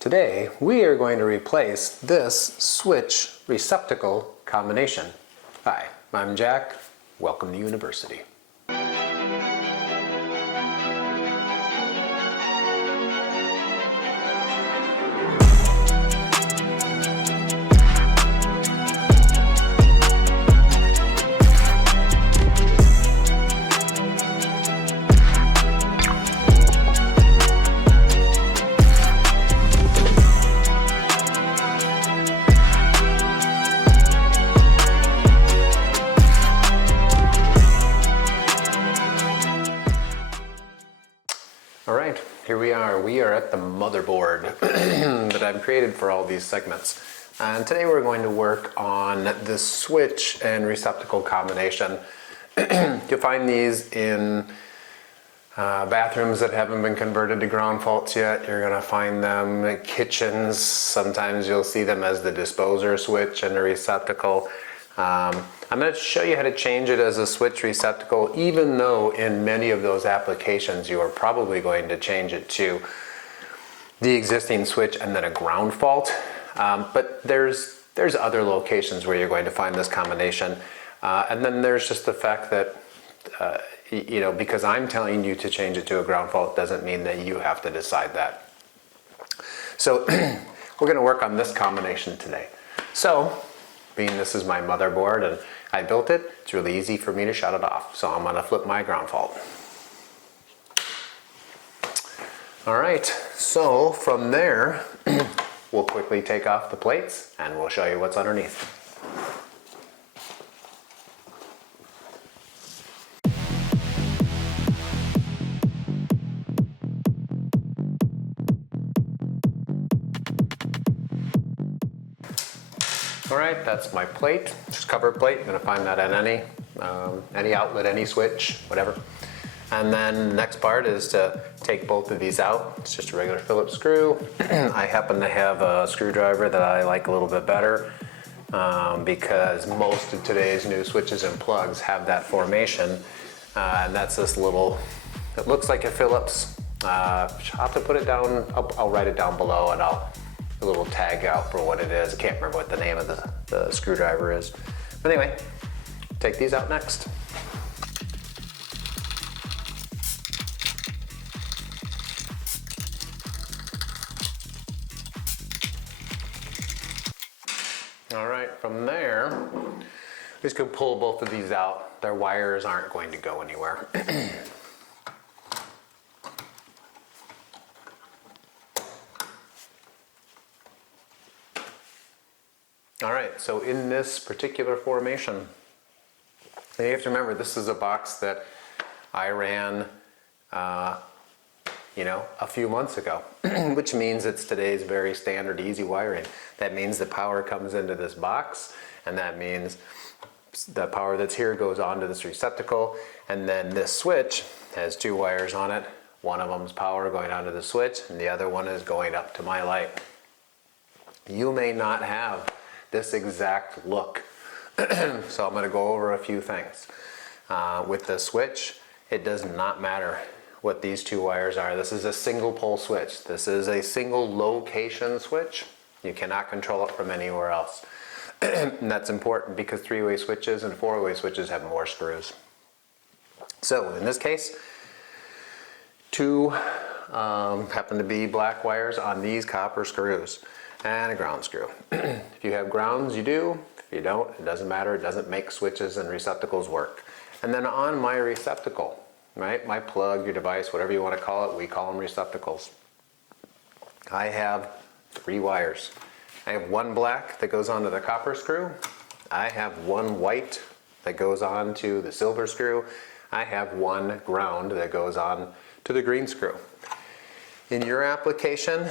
Today we are going to replace this switch receptacle combination. Hi, I'm Jack. Welcome to university. Alright, here we are. We are at the motherboard that I've created for all these segments. And today we're going to work on the switch and receptacle combination. You'll find these in bathrooms that haven't been converted to ground faults yet. You're going to find them in kitchens. Sometimes you'll see them as the disposer switch and the receptacle. I'm going to show you how to change it as a switch receptacle, even though in many of those applications you are probably going to change it to the existing switch and then a ground fault. But there's other locations where you're going to find this combination. And then there's just the fact that, because I'm telling you to change it to a ground fault doesn't mean that you have to decide that. So we're going to work on this combination today. So, being this is my motherboard and I built it, it's really easy for me to shut it off. So I'm going to flip my ground fault. Alright, so from there, we'll quickly take off the plates and we'll show you what's underneath. Alright, that's my plate, just cover plate. You're going to find that in any outlet, any switch, whatever. And then the next part is to take both of these out. It's just a regular Phillips screw. I happen to have a screwdriver that I like a little bit better because most of today's new switches and plugs have that formation. And that's this little, it looks like a Phillips. I'll have to put it down, I'll write it down below and I'll a little tag out for what it is. I can't remember what the name of the screwdriver is. But anyway, take these out next. Alright, from there, we just can pull both of these out. Their wires aren't going to go anywhere. Alright, so in this particular formation, you have to remember this is a box that I ran a few months ago, which means it's today's very standard easy wiring. That means the power comes into this box, and that means the power that's here goes onto this receptacle, and then this switch has two wires on it. One of them's power going onto the switch, and the other one is going up to my light. You may not have this exact look. So I'm going to go over a few things. With the switch, it does not matter what these two wires are. This is a single pole switch. This is a single location switch. You cannot control it from anywhere else. And that's important because three-way switches and four-way switches have more screws. So in this case, two happen to be black wires on these copper screws. And a ground screw. If you have grounds, you do. If you don't, it doesn't matter. It doesn't make switches and receptacles work. And then on my receptacle, right, my plug, your device, whatever you want to call it, we call them receptacles. I have three wires. I have one black that goes onto the copper screw. I have one white that goes on to the silver screw. I have one ground that goes on to the green screw. In your application,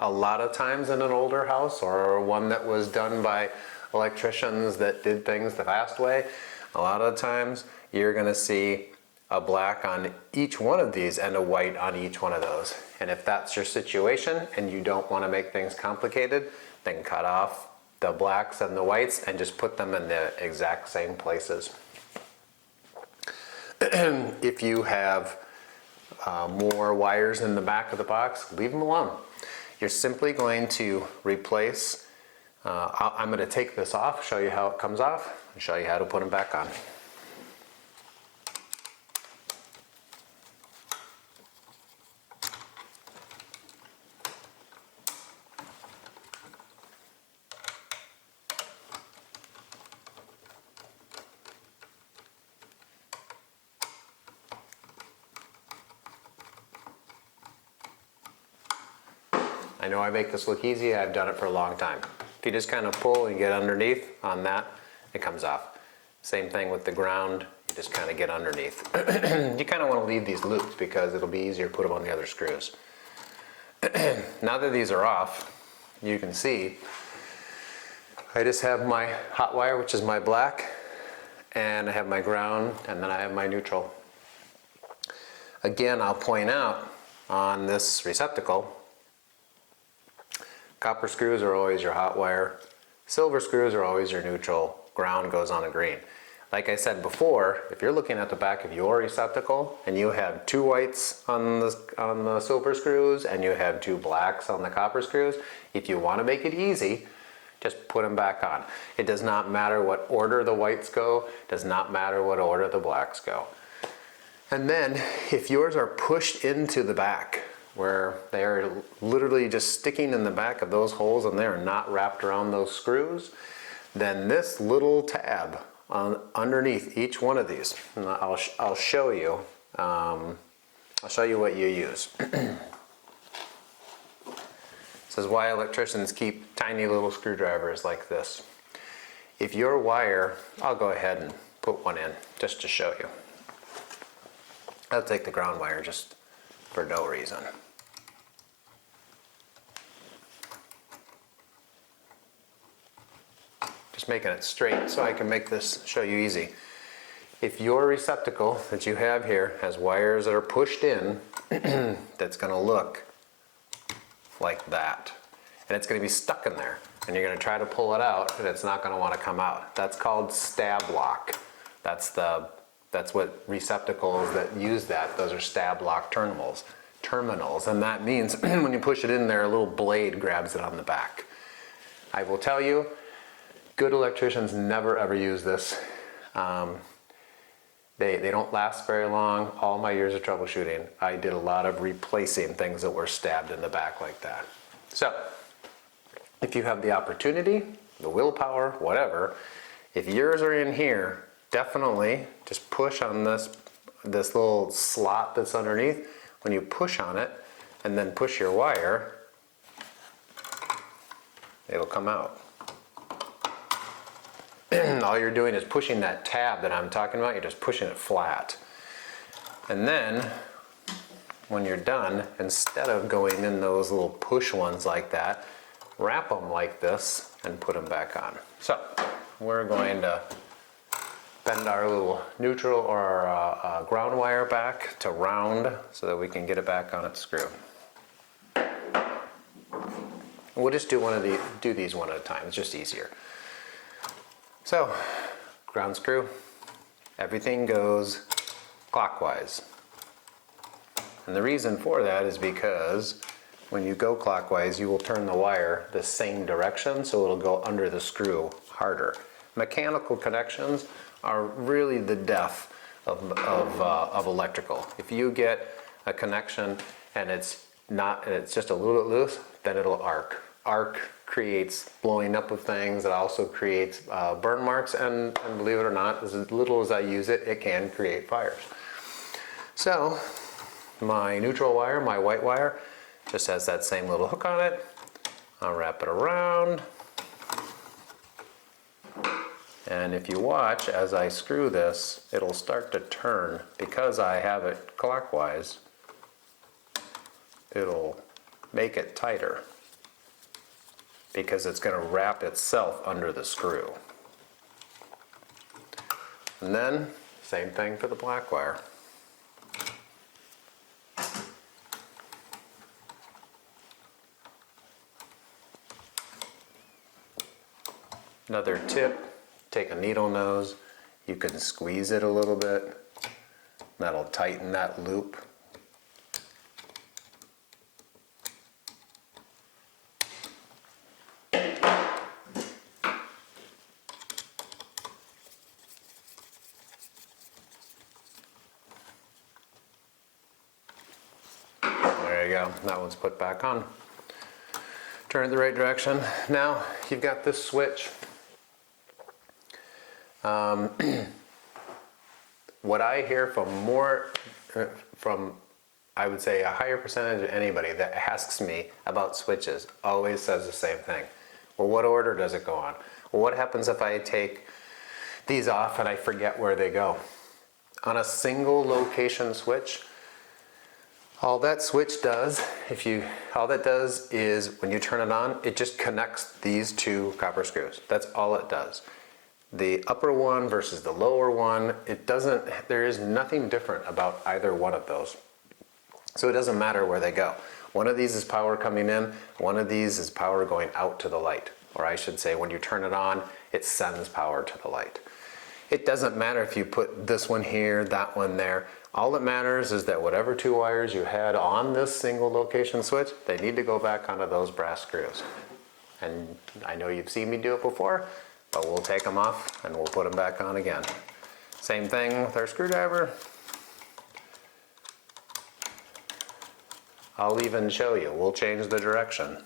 a lot of times in an older house or one that was done by electricians that did things the fast way, a lot of times you're going to see a black on each one of these and a white on each one of those. And if that's your situation and you don't want to make things complicated, then cut off the blacks and the whites and just put them in the exact same places. If you have more wires in the back of the box, leave them alone. You're simply going to replace, I'm going to take this off, show you how it comes off, and show you how to put them back on. I know I make this look easy, I've done it for a long time. If you just kind of pull and get underneath on that, it comes off. Same thing with the ground, you just kind of get underneath. You kind of want to leave these looped because it'll be easier to put them on the other screws. Now that these are off, you can see I just have my hot wire, which is my black, and I have my ground, and then I have my neutral. Again, I'll point out on this receptacle, copper screws are always your hot wire, silver screws are always your neutral, ground goes on a green. Like I said before, if you're looking at the back of your receptacle and you have 2 whites on the silver screws and you have 2 blacks on the copper screws, if you want to make it easy, just put them back on. It does not matter what order the whites go, it does not matter what order the blacks go. And then if yours are pushed into the back, where they are literally just sticking in the back of those holes and they are not wrapped around those screws, then this little tab underneath each one of these, and I'll show you. I'll show you what you use. This is why electricians keep tiny little screwdrivers like this. If your wire, I'll go ahead and put one in just to show you. I'll take the ground wire just for no reason. Just making it straight so I can make this show you easy. If your receptacle that you have here has wires that are pushed in, that's going to look like that. And it's going to be stuck in there. And you're going to try to pull it out and it's not going to want to come out. That's called stab lock. That's what receptacles that use that, those are stab lock terminals. And that means when you push it in there, a little blade grabs it on the back. I will tell you, good electricians never ever use this. They don't last very long. All my years of troubleshooting, I did a lot of replacing things that were stabbed in the back like that. So, if you have the opportunity, the willpower, whatever, if yours are in here, definitely just push on this little slot that's underneath. When you push on it and then push your wire, it'll come out. All you're doing is pushing that tab that I'm talking about, you're just pushing it flat. And then, when you're done, instead of going in those little push ones like that, wrap them like this and put them back on. So, we're going to bend our little neutral or our ground wire back to round so that we can get it back on its screw. We'll just do these one at a time, it's just easier. So, ground screw, everything goes clockwise. And the reason for that is because when you go clockwise, you will turn the wire the same direction, so it'll go under the screw harder. Mechanical connections are really the death of electrical. If you get a connection and it's just a little bit loose, then it'll arc. Arc creates blowing up of things. It also creates burn marks, and believe it or not, as little as I use it, it can create fires. So my neutral wire, my white wire, just has that same little hook on it. I'll wrap it around. And if you watch as I screw this, it'll start to turn. Because I have it clockwise, it'll make it tighter, because it's going to wrap itself under the screw. And then, same thing for the black wire. Another tip, take a needle nose, you can squeeze it a little bit, that'll tighten that loop. go. That one's put back on. Turn it the right direction. Now you've got this switch. What I hear from I would say a higher percentage of anybody that asks me about switches always says the same thing. Well, what order does it go on? Well, what happens if I take these off and I forget where they go? On a single location switch, all that switch does, all that does is when you turn it on, it just connects these two copper screws. That's all it does. The upper one versus the lower one, there is nothing different about either one of those. So it doesn't matter where they go. One of these is power coming in, one of these is power going out to the light. Or I should say, when you turn it on, it sends power to the light. It doesn't matter if you put this one here, that one there. All that matters is that whatever two wires you had on this single location switch, they need to go back onto those brass screws. And I know you've seen me do it before, but we'll take them off and we'll put them back on again. Same thing with our screwdriver. I'll even show you. We'll change the direction.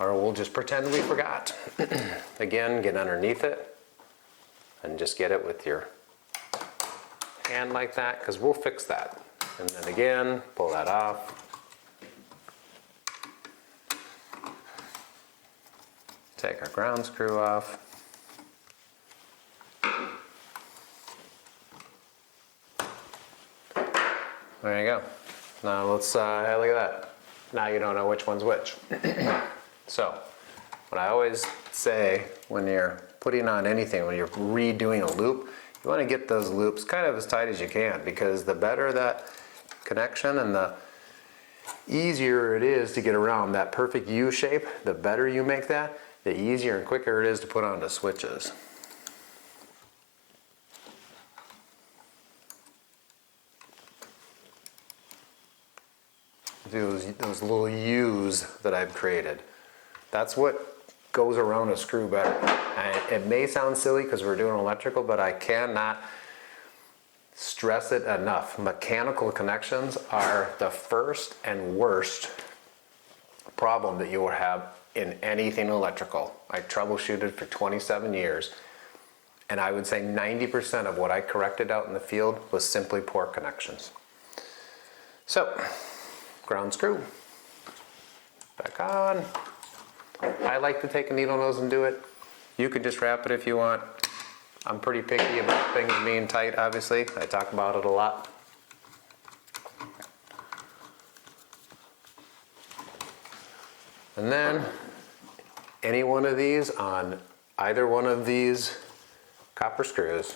Or we'll just pretend we forgot. Again, get underneath it and just get it with your hand like that, because we'll fix that. And then again, pull that off. Take our ground screw off. There you go. Now let's, look at that. Now you don't know which one's which. So, what I always say when you're putting on anything, when you're redoing a loop, you want to get those loops kind of as tight as you can, because the better that connection and the easier it is to get around that perfect U shape, the better you make that, the easier and quicker it is to put on the switches. Those little U's that I've created. That's what goes around a screw better. It may sound silly because we're doing electrical, but I cannot stress it enough. Mechanical connections are the first and worst problem that you will have in anything electrical. I troubleshooted for 27 years, and I would say 90% of what I corrected out in the field was simply poor connections. So, ground screw, back on. I like to take a needle nose and do it. You could just wrap it if you want. I'm pretty picky about things being tight, obviously. I talk about it a lot. And then, any one of these on either one of these copper screws.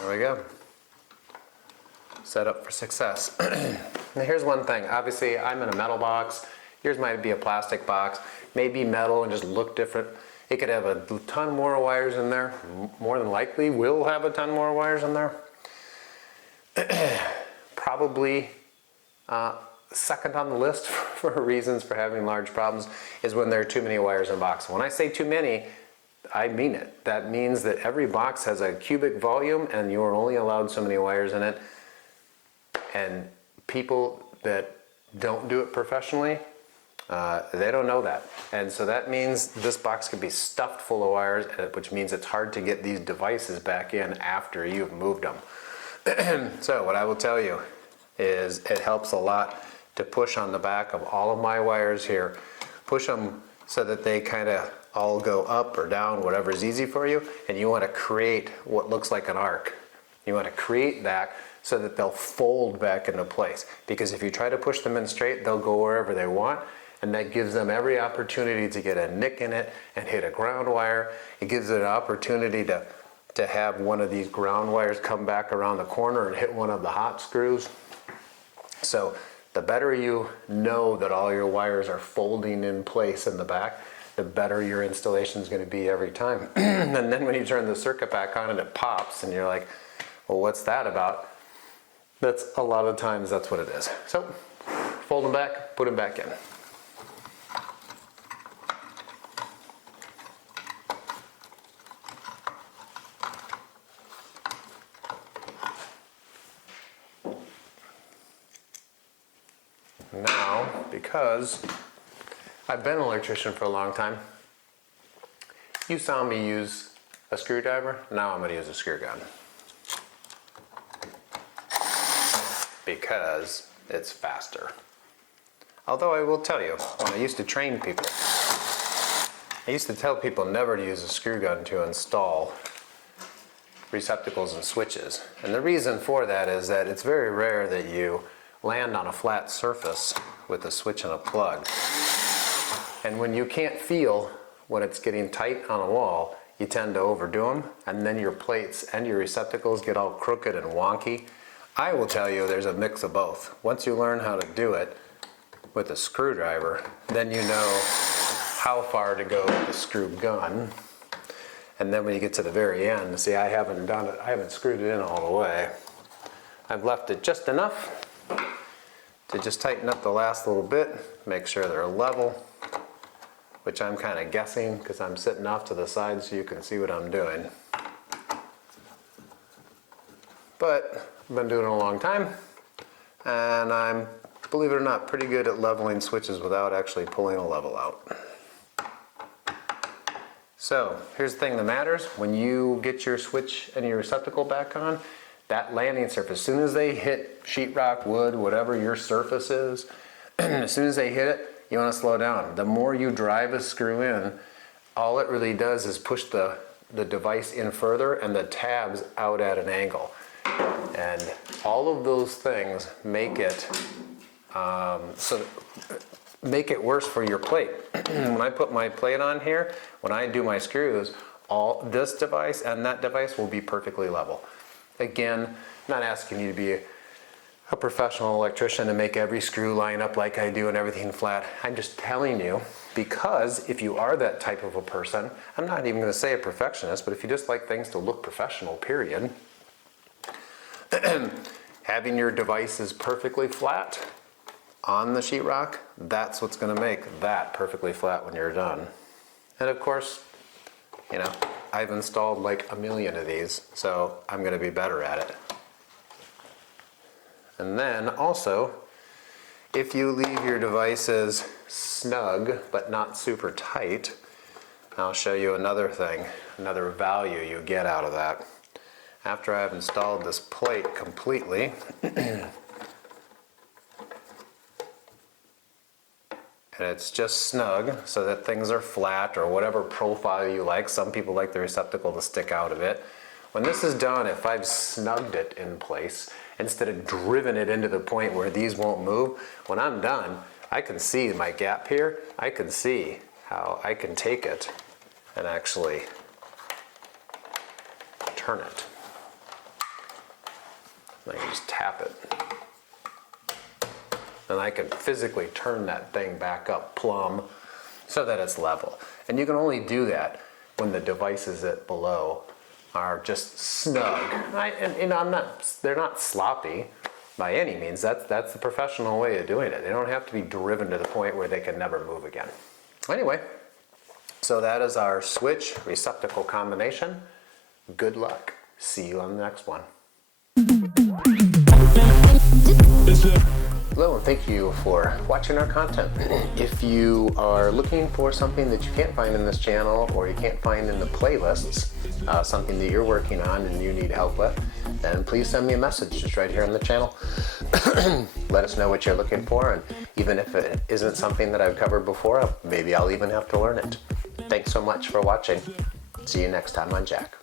There we go. Set up for success. Now here's one thing. Obviously, I'm in a metal box. Yours might be a plastic box. Maybe metal and just look different. It could have a ton more wires in there. More than likely will have a ton more wires in there. Probably second on the list for reasons for having large problems is when there are too many wires in a box. When I say too many, I mean it. That means that every box has a cubic volume and you are only allowed so many wires in it. And people that don't do it professionally, they don't know that. And so that means this box could be stuffed full of wires, which means it's hard to get these devices back in after you've moved them. So what I will tell you is it helps a lot to push on the back of all of my wires here. Push them so that they kind of all go up or down, whatever is easy for you, and you want to create what looks like an arc. You want to create that so that they'll fold back into place, because if you try to push them in straight, they'll go wherever they want, and that gives them every opportunity to get a nick in it and hit a ground wire. It gives it an opportunity to to have one of these ground wires come back around the corner and hit one of the hot screws. So the better you know that all your wires are folding in place in the back, the better your installation is going to be every time. And then when you turn the circuit back on and it pops and you're like, well, what's that about? That's a lot of times that's what it is. So fold them back, put them back in. Now, because I've been an electrician for a long time, you saw me use a screwdriver, now I'm going to use a screw gun. Because it's faster. Although I will tell you, when I used to train people, I used to tell people never to use a screw gun to install receptacles and switches. And the reason for that is that it's very rare that you land on a flat surface with a switch and a plug. And when you can't feel when it's getting tight on a wall, you tend to overdo them, and then your plates and your receptacles get all crooked and wonky. I will tell you there's a mix of both. Once you learn how to do it with a screwdriver, then you know how far to go with the screw gun. And then when you get to the very end, see, I haven't done it, I haven't screwed it in all the way. I've left it just enough to just tighten up the last little bit, make sure they're level, which I'm kind of guessing because I'm sitting off to the side so you can see what I'm doing. But I've been doing it a long time, and I'm, believe it or not, pretty good at leveling switches without actually pulling a level out. So here's the thing that matters. When you get your switch and your receptacle back on, that landing surface, as soon as they hit sheetrock, wood, whatever your surface is, as soon as they hit it, you want to slow down. The more you drive a screw in, all it really does is push the device in further and the tabs out at an angle. And all of those things make it make it worse for your plate. When I put my plate on here, when I do my screws, all this device and that device will be perfectly level. Again, I'm not asking you to be a professional electrician and make every screw line up like I do and everything flat. I'm just telling you, because if you are that type of a person, I'm not even going to say a perfectionist, but if you just like things to look professional, period, having your devices perfectly flat on the sheetrock, that's what's going to make that perfectly flat when you're done. And of course, you know, I've installed like a million of these, so I'm going to be better at it. And then also, if you leave your devices snug but not super tight, I'll show you another thing, another value you get out of that. After I've installed this plate completely, and it's just snug so that things are flat or whatever profile you like. Some people like the receptacle to stick out of it. When this is done, if I've snugged it in place, instead of driven it into the point where these won't move, when I'm done, I can see my gap here. I can see how I can take it and actually turn it. I can just tap it. And I can physically turn that thing back up plumb so that it's level. And you can only do that when the devices at below are just snug. They're not sloppy by any means. That's the professional way of doing it. They don't have to be driven to the point where they can never move again. Anyway, so that is our switch receptacle combination. Good luck. See you on the next one. Hello and thank you for watching our content. If you are looking for something that you can't find in this channel or you can't find in the playlists, something that you're working on and you need help with, then please send me a message just right here on the channel. Let us know what you're looking for, and even if it isn't something that I've covered before, maybe I'll even have to learn it. Thanks so much for watching. See you next time on Jack.